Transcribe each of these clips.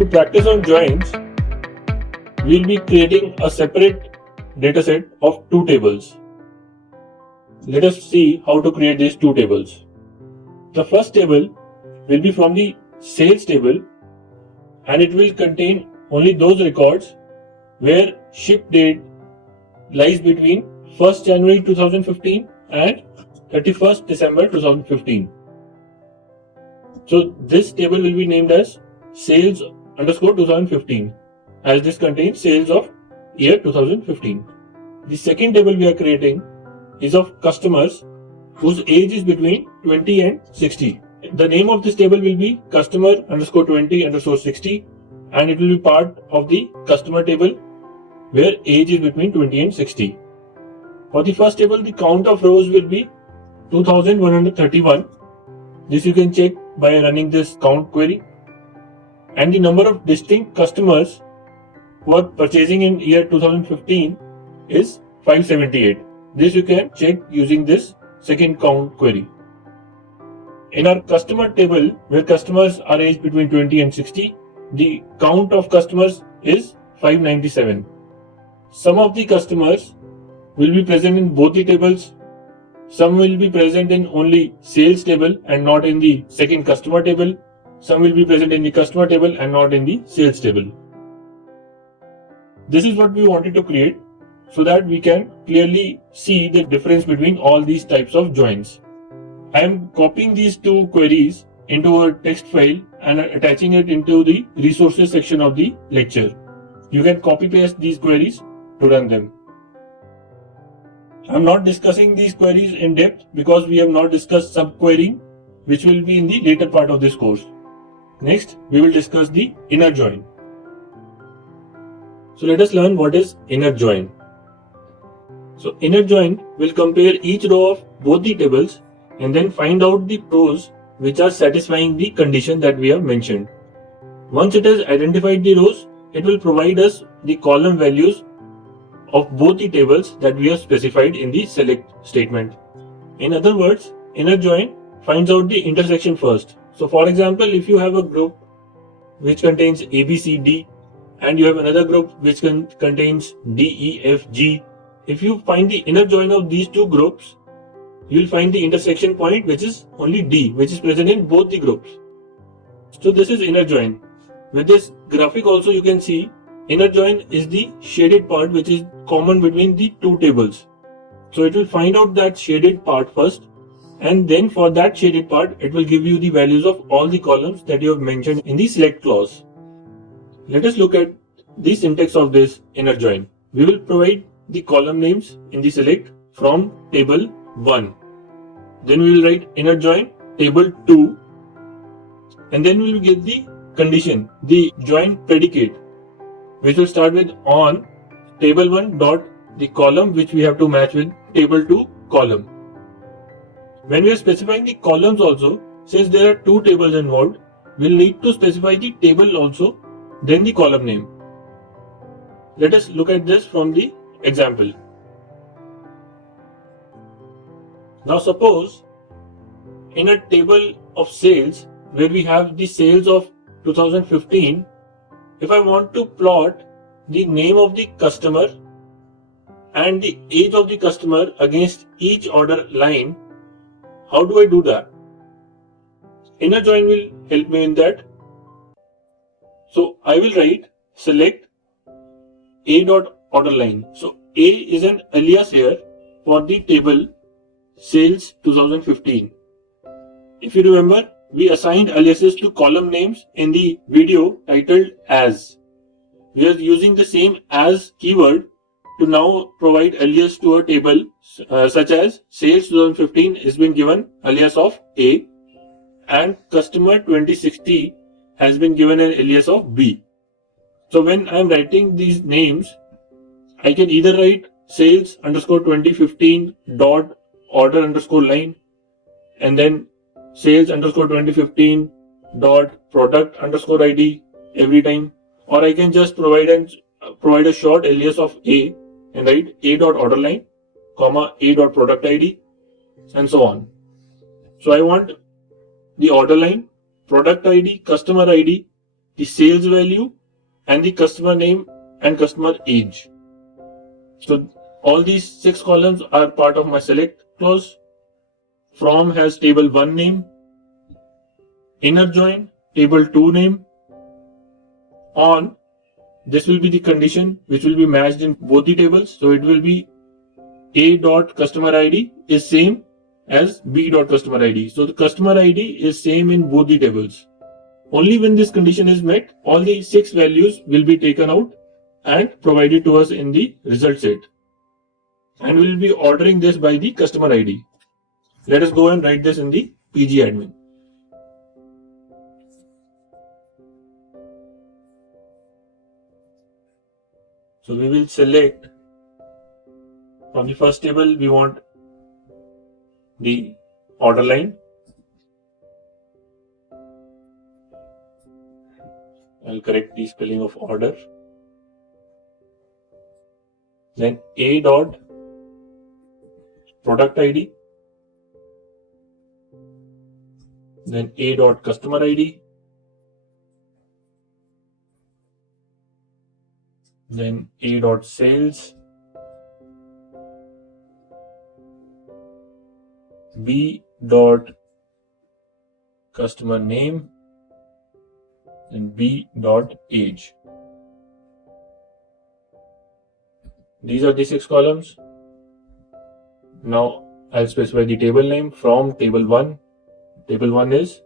To practice on joins, we'll be creating a separate dataset of two tables. Let us see how to create these two tables. The first table will be from the sales table, and it will contain only those records where ship date lies between 1st January 2015 and 31st December 2015. So this table will be named as sales underscore 2015, as this contains sales of year 2015. The second table we are creating is of customers whose age is between 20 and 60. The name of this table will be customer underscore 20 underscore 60, and it will be part of the customer table where age is between 20 and 60. For the first table, the count of rows will be 2131. This you can check by running this count query. And the number of distinct customers who are purchasing in year 2015 is 578. This you can check using this second count query. In our customer table, where customers are aged between 20 and 60, the count of customers is 597. Some of the customers will be present in both the tables. Some will be present in only sales table and not in the second customer table. Some will be present in the customer table and not in the sales table. This is what we wanted to create so that we can clearly see the difference between all these types of joins. I am copying these two queries into a text file and attaching it into the resources section of the lecture. You can copy paste these queries to run them. I am not discussing these queries in depth because we have not discussed subquerying, which will be in the later part of this course. Next, we will discuss the inner join. So let us learn what is inner join. So inner join will compare each row of both the tables and then find out the rows which are satisfying the condition that we have mentioned. Once it has identified the rows, it will provide us the column values of both the tables that we have specified in the select statement. In other words, inner join finds out the intersection first. So for example, if you have a group which contains A, B, C, D, and you have another group which contains D, E, F, G, if you find the inner join of these two groups, you will find the intersection point which is only D, which is present in both the groups. So this is inner join. With this graphic also you can see inner join is the shaded part which is common between the two tables. So it will find out that shaded part first, and then for that shaded part it will give you the values of all the columns that you have mentioned in the select clause. Let us look at the syntax of this inner join. We will provide the column names in the select from table 1. Then we will write inner join table 2, and then we will get the condition, the join predicate, which will start with on table 1 dot the column which we have to match with table 2 column. When we are specifying the columns also, since there are two tables involved, we will need to specify the table also, then the column name. Let us look at this from the example. Now suppose in a table of sales where we have the sales of 2015, if I want to plot the name of the customer and the age of the customer against each order line, how do I do that? Inner join will help me in that. So I will write select a dot order line. So A is an alias here for the table sales 2015. If you remember, we assigned aliases to column names in the video titled as. We are using the same as keyword to now provide alias to a table such as sales 2015 has been given alias of A and customer 2060 has been given an alias of B. So when I am writing these names, I can either write sales underscore 2015 dot order underscore line and then sales underscore 2015 dot product underscore ID every time, or I can just provide a short alias of A and write A dot order line, comma A dot product ID, and so on. So I want the order line, product ID, customer ID, the sales value, and the customer name and customer age. So all these 6 columns are part of my select clause. From has table 1 name, inner join, table 2 name. On, this will be the condition which will be matched in both the tables. So it will be A dot customer ID is same as B dot customer ID. So the customer ID is same in both the tables. Only when this condition is met, all the 6 values will be taken out and provided to us in the result set. And we will be ordering this by the customer ID. Let us go and write this in the PG admin. So we will select from the first table, we want the order line. I'll correct the spelling of order. Then A dot product ID. Then A dot customer ID. Then A dot sales. B dot customer name and B dot age. These are the 6 columns. Now I'll specify the table name from table 1. Table 1 is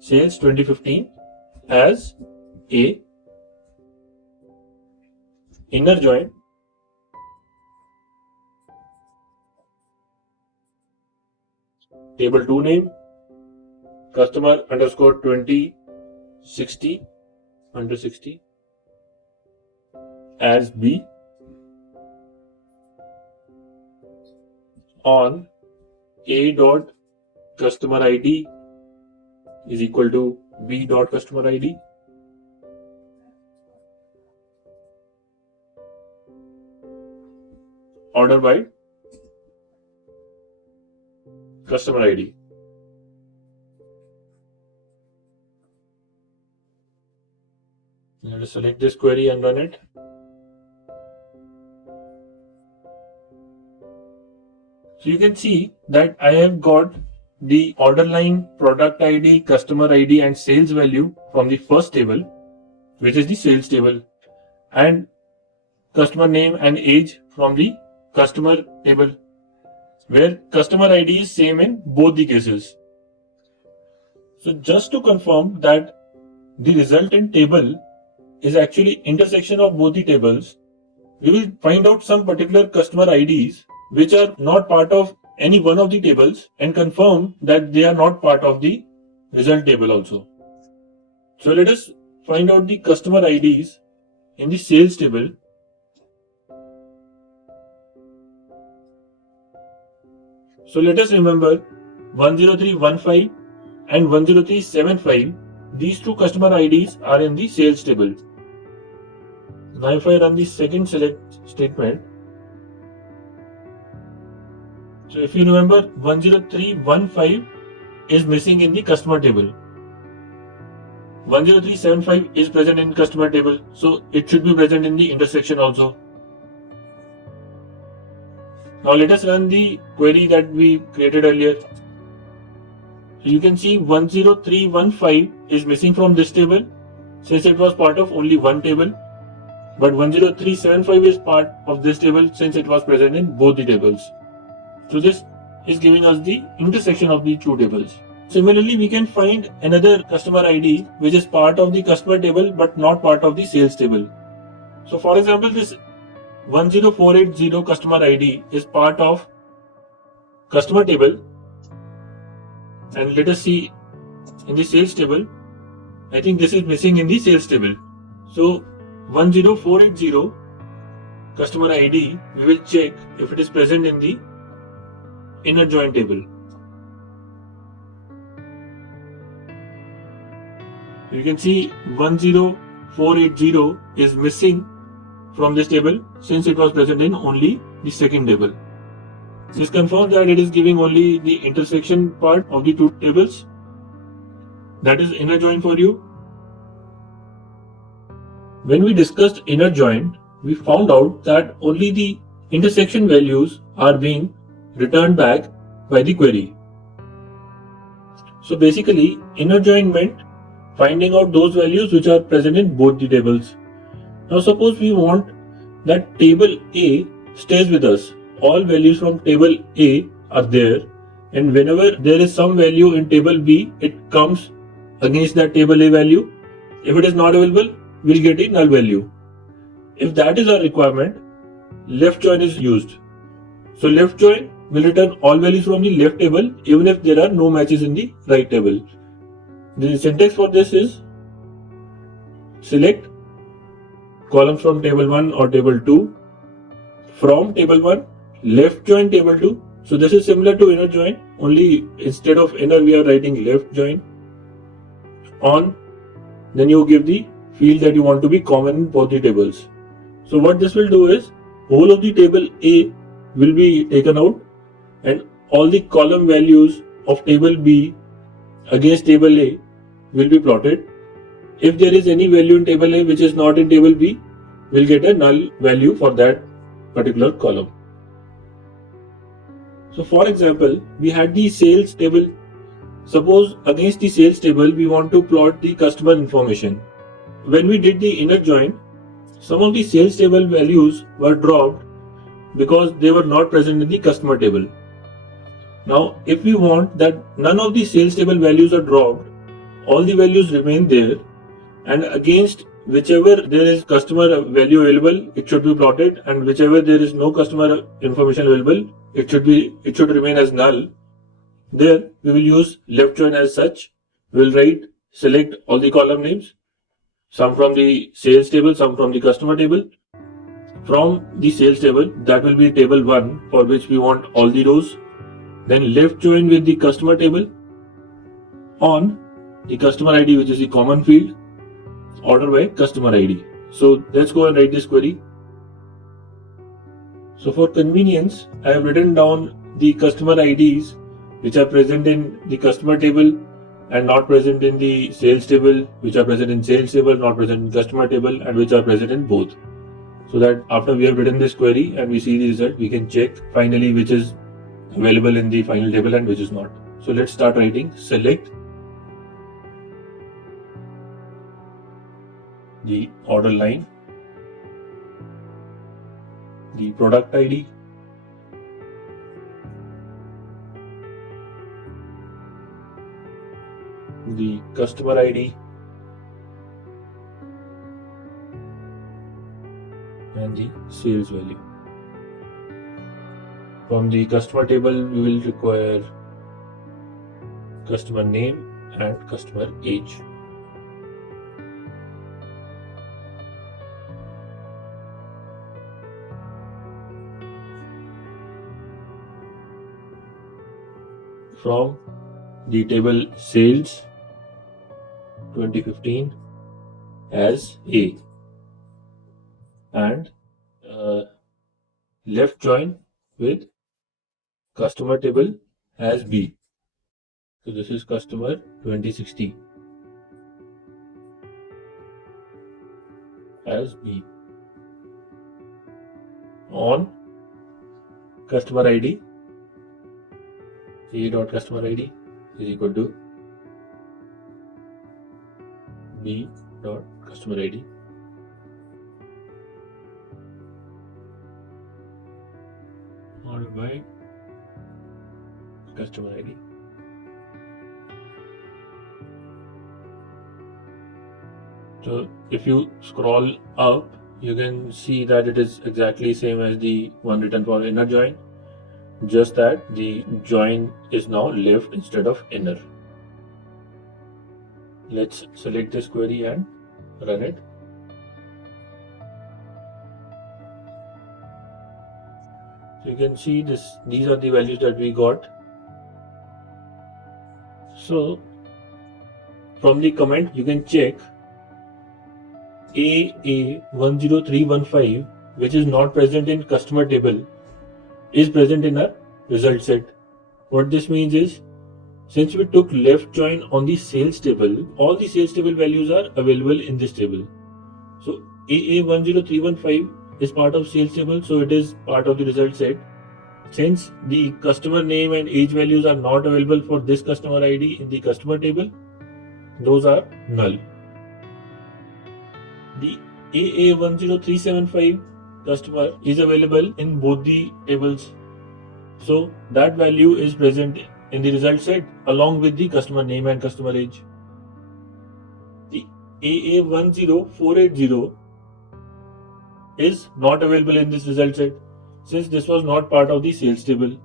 sales 2015 as A. Inner join table 2 name customer underscore 2060 under 60 as B. On A dot customer ID is equal to B dot customer ID. Order by customer ID. Let us select this query and run it. So you can see that I have got the order line, product ID, customer ID and sales value from the first table, which is the sales table, and customer name and age from the customer table, where customer ID is same in both the cases. So just to confirm that the resultant table is actually intersection of both the tables, we will find out some particular customer IDs which are not part of any one of the tables and confirm that they are not part of the result table also. So let us find out the customer IDs in the sales table. So let us remember 10315 and 10375. These 2 customer IDs are in the sales table. Now if I run the second select statement, so if you remember 10315 is missing in the customer table. 10375 is present in customer table, so it should be present in the intersection also. Now let us run the query that we created earlier. So you can see 10315 is missing from this table since it was part of only one table, but 10375 is part of this table since it was present in both the tables. So this is giving us the intersection of the 2 tables. Similarly, we can find another customer ID which is part of the customer table but not part of the sales table. So for example, this 10480 customer ID is part of customer table, and let us see in the sales table. I think this is missing in the sales table. So 10480 customer ID, we will check if it is present in the inner join table. You can see 10480 is missing from this table since it was present in only the second table. This confirms that it is giving only the intersection part of the 2 tables. That is inner join for you. When we discussed inner join, we found out that only the intersection values are being returned back by the query. So basically, inner join meant finding out those values which are present in both the tables. Now suppose we want that table A stays with us. All values from table A are there, and whenever there is some value in table B, it comes against that table A value. If it is not available, we'll get a null value. If that is our requirement, left join is used. So left join will return all values from the left table even if there are no matches in the right table. The syntax for this is select columns from table 1 or table 2 from table 1, left join table 2. So this is similar to inner join, only instead of inner we are writing left join on, then you give the field that you want to be common in both the tables. So what this will do is whole of the table A will be taken out and all the column values of table B against table A will be plotted. If there is any value in table A which is not in table B, we'll get a null value for that particular column. So for example, we had the sales table. Suppose against the sales table, we want to plot the customer information. When we did the inner join, some of the sales table values were dropped because they were not present in the customer table. Now, if we want that none of the sales table values are dropped, all the values remain there, and against whichever there is customer value available, it should be plotted, and whichever there is no customer information available, it should remain as null. There we will use left join as such. We will select all the column names, some from the sales table, some from the customer table. From the sales table, that will be table 1 for which we want all the rows. Then left join with the customer table on the customer ID, which is the common field, order by customer ID. So let's go and write this query. So for convenience, I have written down the customer IDs which are present in the customer table and not present in the sales table, which are present in sales table, not present in customer table, and which are present in both. So that after we have written this query and we see the result, we can check finally which is available in the final table and which is not. So let's start writing. Select the order line, the product ID, the customer ID, and the sales value. From the customer table, we will require customer name and customer age. From the table sales 2015 as A, and left join with customer table as B. So this is customer 2060 as B. On customer ID, A dot customer ID is equal to B dot customer ID followed by customer ID. So if you scroll up, you can see that it is exactly same as the one written for inner join, just that the join is now left instead of inner. Let's select this query and run it. So you can see these are the values that we got. So from the comment you can check AA10315, which is not present in customer table, is present in our result set. What this means is Since we took left join on the sales table, all the sales table values are available in this table. So AA10315 is part of sales table, so it is part of the result set. Since the customer name and age values are not available for this customer ID in the customer table, those are null. The AA10375 customer is available in both the tables, so that value is present in the result set along with the customer name and customer age. The AA10480 is not available in this result set since this was not part of the sales table.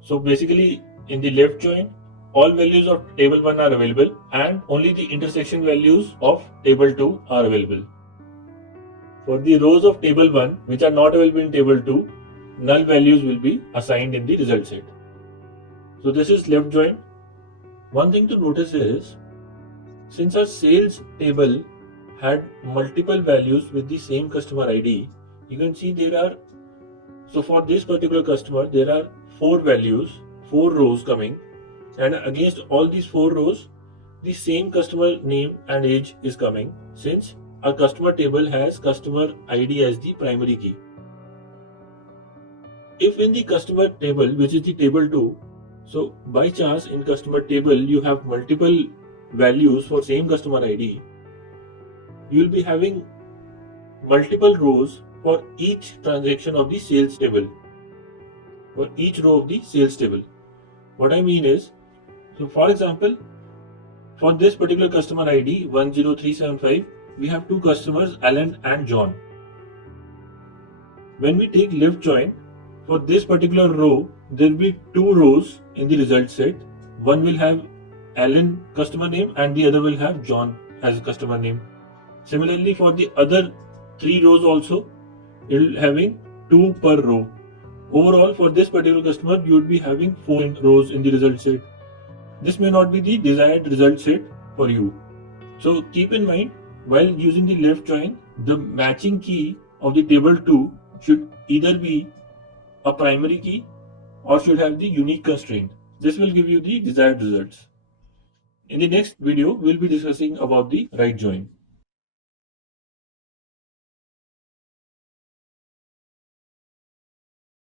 So basically, in the left join, all values of table 1 are available and only the intersection values of table 2 are available. For the rows of table 1 which are not available in table 2, null values will be assigned in the result set. So this is left join. One thing to notice is, since our sales table had multiple values with the same customer ID, you can see so for this particular customer, there are 4 values, 4 rows coming, and against all these 4 rows, the same customer name and age is coming, since our customer table has customer ID as the primary key. If in the customer table, which is the table 2, so by chance in customer table you have multiple values for same customer ID, you will be having multiple rows for each transaction of the sales table, for each row of the sales table. What I mean is, so for example, for this particular customer ID 10375, we have 2 customers, Alan and John. When we take left join, for this particular row, there will be 2 rows in the result set. One will have Alan customer name and the other will have John as customer name. Similarly, for the other 3 rows also, it will having 2 per row. Overall, for this particular customer, you would be having 4 rows in the result set. This may not be the desired result set for you. So keep in mind, while using the left join, the matching key of the table 2 should either be a primary key or should have the unique constraint. This will give you the desired results. In the next video, we'll be discussing about the right join.